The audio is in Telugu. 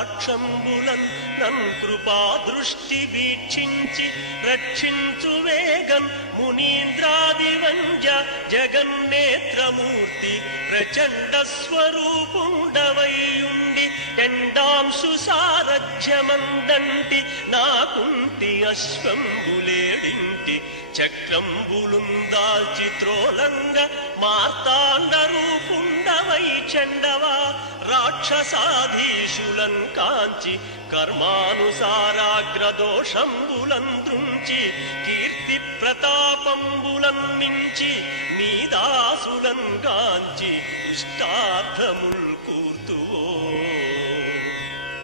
కటాక్షంబులన్ నన్ కృపా దృష్టి వీక్షించి రక్షించు వేగం మునీంద్రాది వంజ జగన్నేత్రమూర్తి ప్రచండ స్వరూపుండవైయుండి ఎండాంశు సారథ్యమందంటి నాకుంటి అశ్వంబులేడింటి చక్రంబులుందాల్చి త్రోలంగ మార్తాండ రూపుండవై చండవా రాక్షసాధీశులం కాంచి కర్మానుసారాగ్రదోషంబులం దృంచి కీర్తి ప్రతాపంబులం మించి నీ దాసులం కాంచి ఇష్టార్థముల్